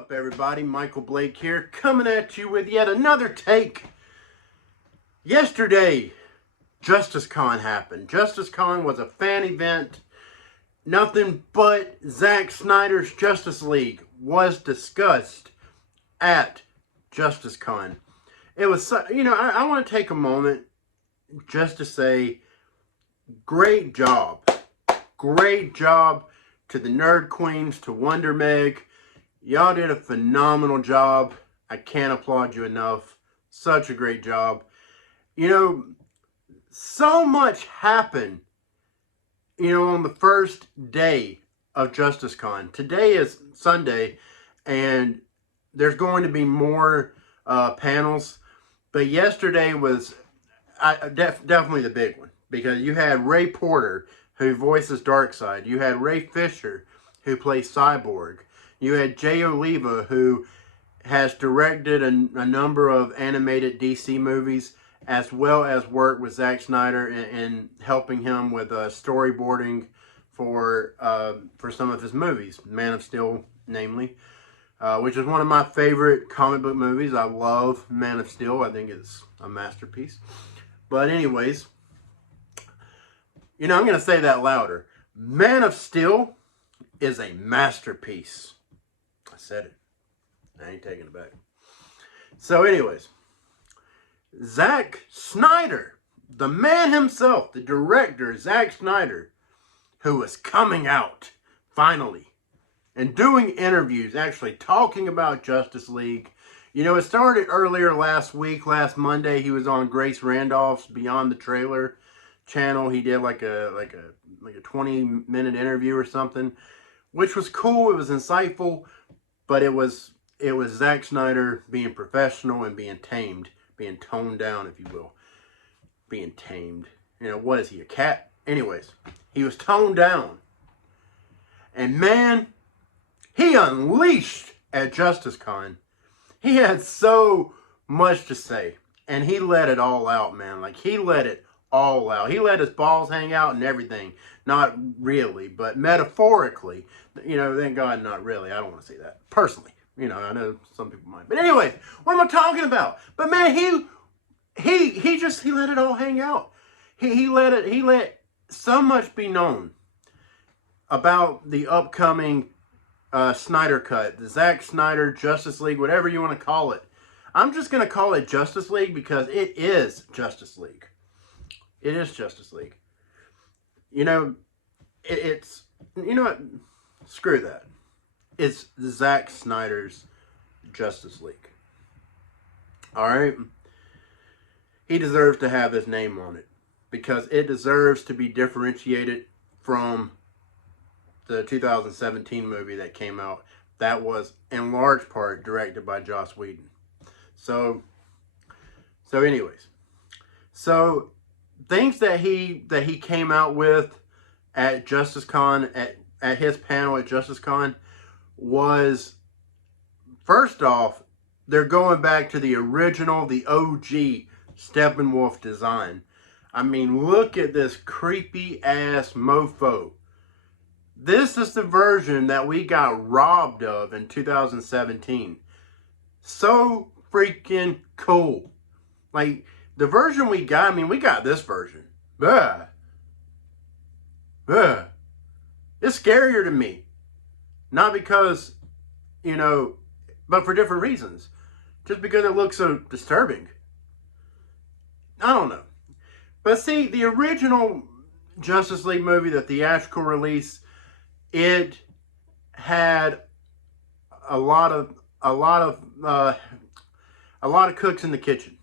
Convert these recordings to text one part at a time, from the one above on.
up, everybody? Michael Blake here, coming at you with yet another take. Yesterday, JusticeCon happened. JusticeCon was a fan event. Nothing but Zack Snyder's Justice League was discussed at JusticeCon. It was, I want to take a moment just to say, great job. Great job to the Nerd Queens, to Wonder Meg. Y'all did a phenomenal job. I can't applaud you enough. Such a great job. So much happened, on the first day of JusticeCon. Today is Sunday, and there's going to be more panels. But yesterday was definitely the big one, because you had Ray Porter, who voices Darkseid. You had Ray Fisher, who plays Cyborg. You had Jay Oliva, who has directed a number of animated DC movies, as well as worked with Zack Snyder in helping him with storyboarding for some of his movies, Man of Steel, namely, which is one of my favorite comic book movies. I love Man of Steel. I think it's a masterpiece. But anyways, I'm going to say that louder. Man of Steel is a masterpiece. I said it. I ain't taking it back. So anyways, Zack Snyder, the man himself, the director, Zack Snyder, who was coming out, finally, and doing interviews, actually talking about Justice League. It started earlier last Monday. He was on Grace Randolph's Beyond the Trailer channel. He did like a 20-minute interview or something, which was cool. It was insightful, but it was Zack Snyder being professional and being tamed, being toned down, if you will. Being tamed. What is he, a cat? Anyways, he was toned down. And man, he unleashed at JusticeCon. He had so much to say. And he let it all out, man. Like, he let it all out. He let his balls hang out and everything. Not really, but metaphorically. Thank God, not really. I don't want to say that. Personally. I know some people might. But anyways, what am I talking about? But man, he let it all hang out. He let so much be known about the upcoming Snyder Cut, the Zack Snyder Justice League, whatever you want to call it. I'm just going to call it Justice League because it is Justice League. It is Justice League. It's, what? Screw that. It's Zack Snyder's Justice League. Alright? He deserves to have his name on it, because it deserves to be differentiated from the 2017 movie that came out. That was, in large part, directed by Joss Whedon. So anyways. So, things that he came out with at JusticeCon, at his panel at JusticeCon, was, first off, they're going back to the original, the OG Steppenwolf design. I mean, look at this creepy ass mofo. This is the version that we got robbed of in 2017. So freaking cool. Like, the version we got, we got this version. Ugh. Ugh. It's scarier to me. Not because, but for different reasons. Just because it looks so disturbing. I don't know. But see, the original Justice League movie, the theatrical release, it had a lot of cooks in the kitchen.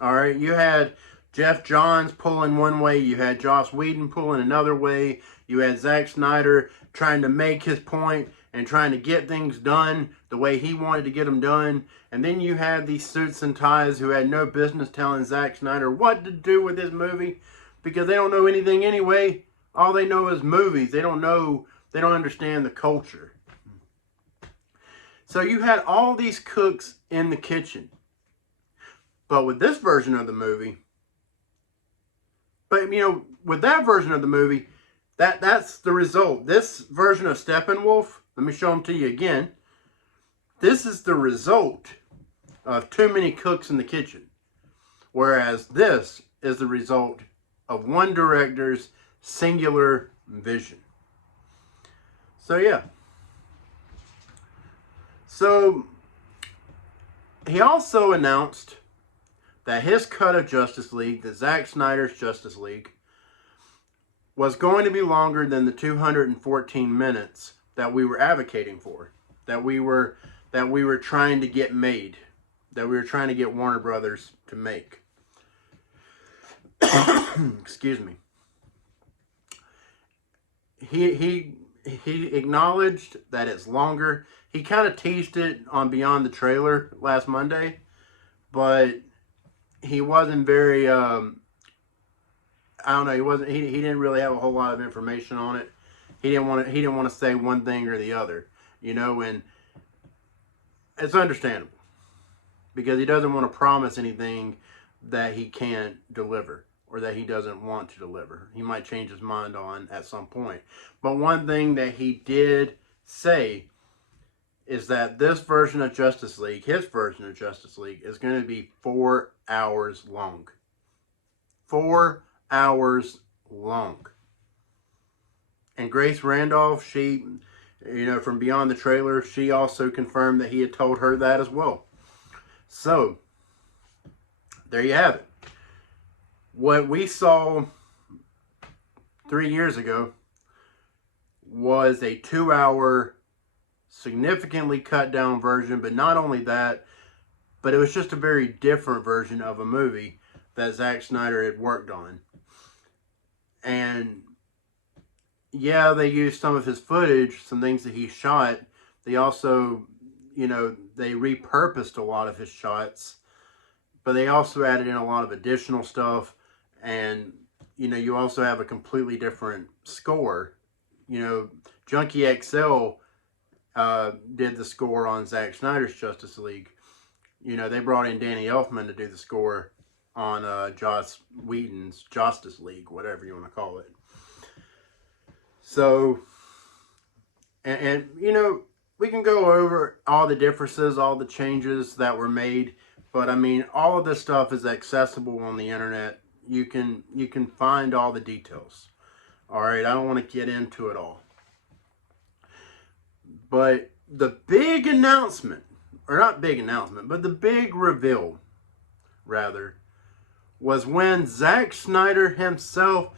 All right, you had Jeff Johns pulling one way, you had Joss Whedon pulling another way, you had Zack Snyder trying to make his point and trying to get things done the way he wanted to get them done. And then you had these suits and ties who had no business telling Zack Snyder what to do with his movie, because they don't know anything anyway. All they know is movies. They don't understand the culture. So you had all these cooks in the kitchen. But with this version of the movie, with that version of the movie, that's the result. This version of Steppenwolf, let me show them to you again. This is the result of too many cooks in the kitchen. Whereas this is the result of one director's singular vision. So yeah. So he also announced that his cut of Justice League, the Zack Snyder's Justice League, was going to be longer than the 214 minutes that we were advocating for, that we were trying to get made, that we were trying to get Warner Brothers to make. Excuse me. He acknowledged that it's longer. He kind of teased it on Beyond the Trailer last Monday, but he wasn't very I don't know, he didn't really have a whole lot of information on it. He didn't want to say one thing or the other, you know, and it's understandable because he doesn't want to promise anything that he can't deliver or that he doesn't want to deliver. He might change his mind on at some point. But one thing that he did say is that this version of Justice League, his version of Justice League, is going to be 4 hours long. 4 hours long. And Grace Randolph, she, you know, from Beyond the Trailer, she also confirmed that he had told her that as well. So, there you have it. What we saw 3 years ago was a 2-hour, significantly cut down version, but not only that, but it was just a very different version of a movie that Zack Snyder had worked on. And yeah, they used some of his footage, some things that he shot. They also, you know, they repurposed a lot of his shots, but they also added in a lot of additional stuff. And, you know, you also have a completely different score. You know, Junkie XL did the score on Zack Snyder's Justice League. You know, they brought in Danny Elfman to do the score on Joss Whedon's Justice League, whatever you want to call it. So, and you know, we can go over all the differences, all the changes that were made, but I mean, all of this stuff is accessible on the internet. You can find all the details. All right, I don't want to get into it all. But the big announcement, or not big announcement, but the big reveal, rather, was when Zack Snyder himself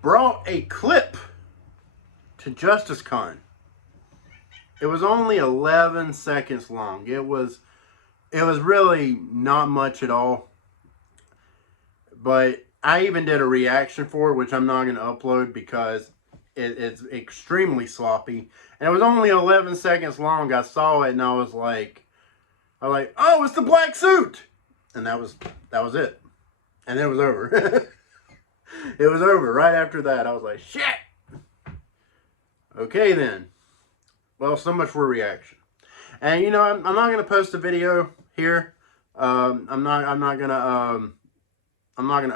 brought a clip to JusticeCon. It was only 11 seconds long. It was really not much at all. But I even did a reaction for it, which I'm not going to upload because it's extremely sloppy. And it was only 11 seconds long. I saw it and I was like, oh, it's the black suit. And that was it. And then it was over. It was over. Right after that, I was like, shit. Okay then. Well, so much for reaction. And you know, I'm not going to post a video here. I'm not going to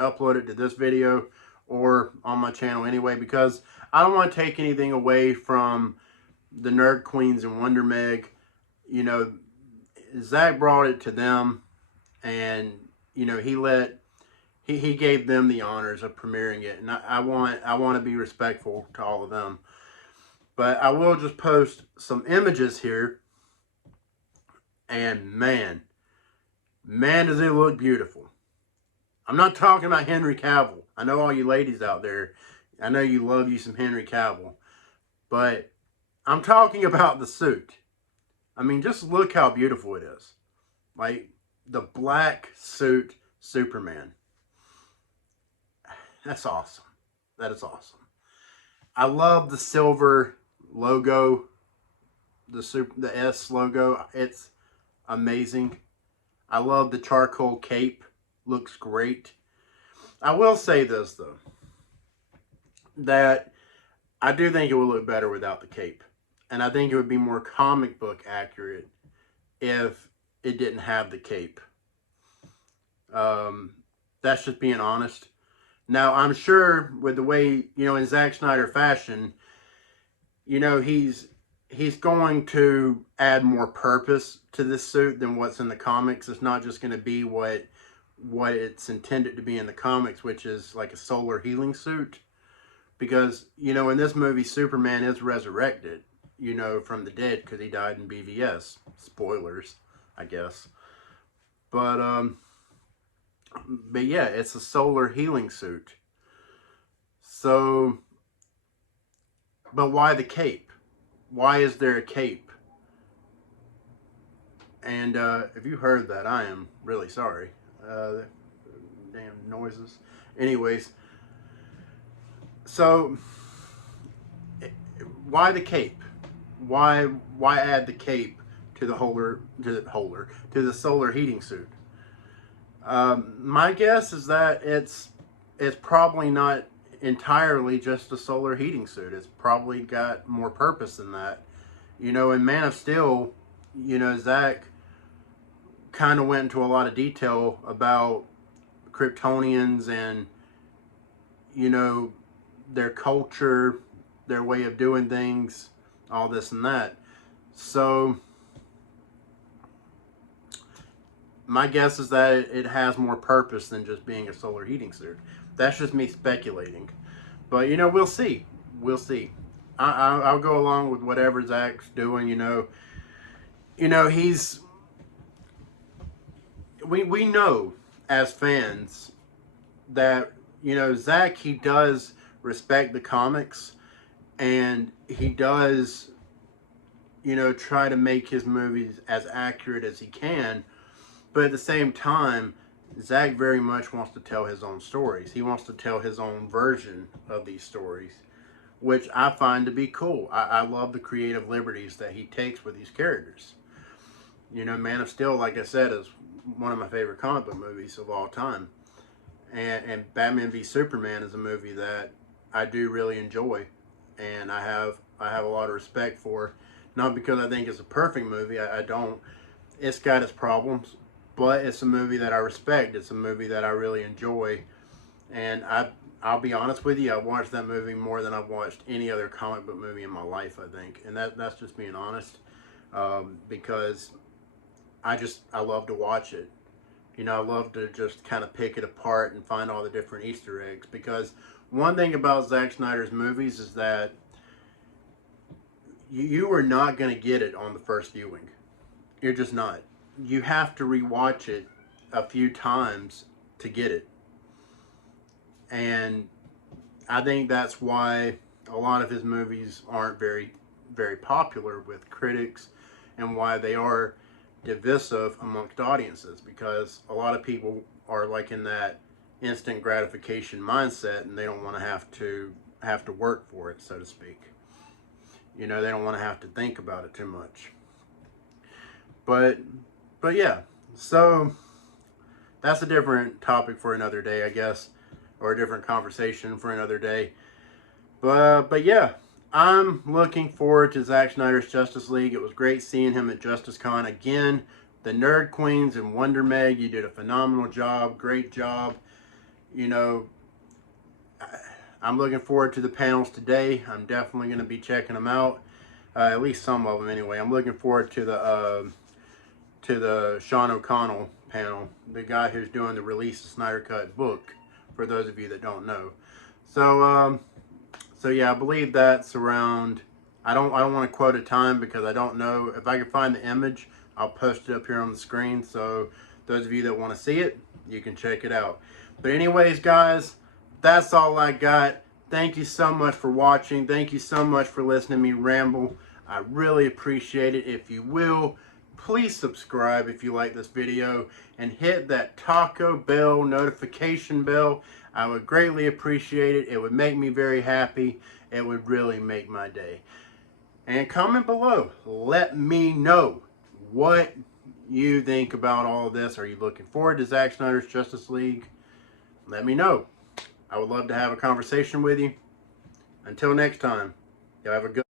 upload it to this video or on my channel anyway, because I don't want to take anything away from the Nerd Queens and Wonder Meg. You know, Zach brought it to them, and you know, he gave them the honors of premiering it, and I want to be respectful to all of them. But I will just post some images here, and man, does it look beautiful. I'm not talking about Henry Cavill. I know all you ladies out there, I know you love you some Henry Cavill, but I'm talking about the suit. I mean, just look how beautiful it is. Like, the black suit Superman. That's awesome. That is awesome. I love the silver logo, the S logo. It's amazing. I love the charcoal cape. Looks great. I will say this, though, that I do think it would look better without the cape. And I think it would be more comic book accurate if it didn't have the cape. That's just being honest. Now, I'm sure with the way, you know, in Zack Snyder fashion, you know, he's he's going to add more purpose to this suit than what's in the comics. It's not just going to be what it's intended to be in the comics, which is like a solar healing suit. Because, you know, in this movie, Superman is resurrected, you know, from the dead because he died in BVS. Spoilers, I guess. But yeah, it's a solar healing suit. So, but why the cape? Why is there a cape? And if you heard that, I am really sorry. Damn noises. Anyways, so why the cape? Why add the cape to the solar heating suit? My guess is that it's probably not entirely just a solar heating suit. It's probably got more purpose than that. You know, in Man of Steel, you know, Zack kind of went into a lot of detail about Kryptonians and, you know, their culture, their way of doing things, all this and that. So my guess is that it has more purpose than just being a solar heating suit. That's just me speculating. But, you know, we'll see. We'll see. I'll go along with whatever Zack's doing, you know. You know, he's... We know as fans that, you know, Zack, he does respect the comics. And he does, you know, try to make his movies as accurate as he can. But at the same time, Zack very much wants to tell his own stories. He wants to tell his own version of these stories, which I find to be cool. I love the creative liberties that he takes with these characters. You know, Man of Steel, like I said, is one of my favorite comic book movies of all time. And Batman v Superman is a movie that I do really enjoy. And I have a lot of respect for. Not because I think it's a perfect movie. I don't. It's got its problems. But it's a movie that I respect. It's a movie that I really enjoy. And I'll be honest with you, I've watched that movie more than I've watched any other comic book movie in my life, I think. And that's just being honest. Because I love to watch it. You know, I love to just kind of pick it apart and find all the different Easter eggs. Because one thing about Zack Snyder's movies is that you are not going to get it on the first viewing. You're just not. You have to rewatch it a few times to get it. And I think that's why a lot of his movies aren't very, very popular with critics and why they are divisive amongst audiences, because a lot of people are like in that instant gratification mindset and they don't want to have to work for it, so to speak. You know, they don't want to have to think about it too much. But yeah, so that's a different topic for another day, I guess, or a different conversation for another day. But yeah, I'm looking forward to Zack Snyder's Justice League. It was great seeing him at JusticeCon again. The Nerd Queens and Wonder Meg, you did a phenomenal job. Great job. You know, I'm looking forward to the panels today. I'm definitely going to be checking them out. At least some of them anyway. I'm looking forward to the Sean O'Connell panel, the guy who's doing the Release the Snyder Cut book, for those of you that don't know. So yeah, I believe that's around, I don't want to quote a time because I don't know. If I can find the image, I'll post it up here on the screen. So those of you that want to see it, you can check it out. But anyways, guys, that's all I got. Thank you so much for watching. Thank you so much for listening to me ramble. I really appreciate it. If you will, please subscribe if you like this video and hit that Taco Bell notification bell. I would greatly appreciate it. It would make me very happy. It would really make my day. And comment below. Let me know what you think about all of this. Are you looking forward to Zack Snyder's Justice League? Let me know. I would love to have a conversation with you. Until next time, y'all have a good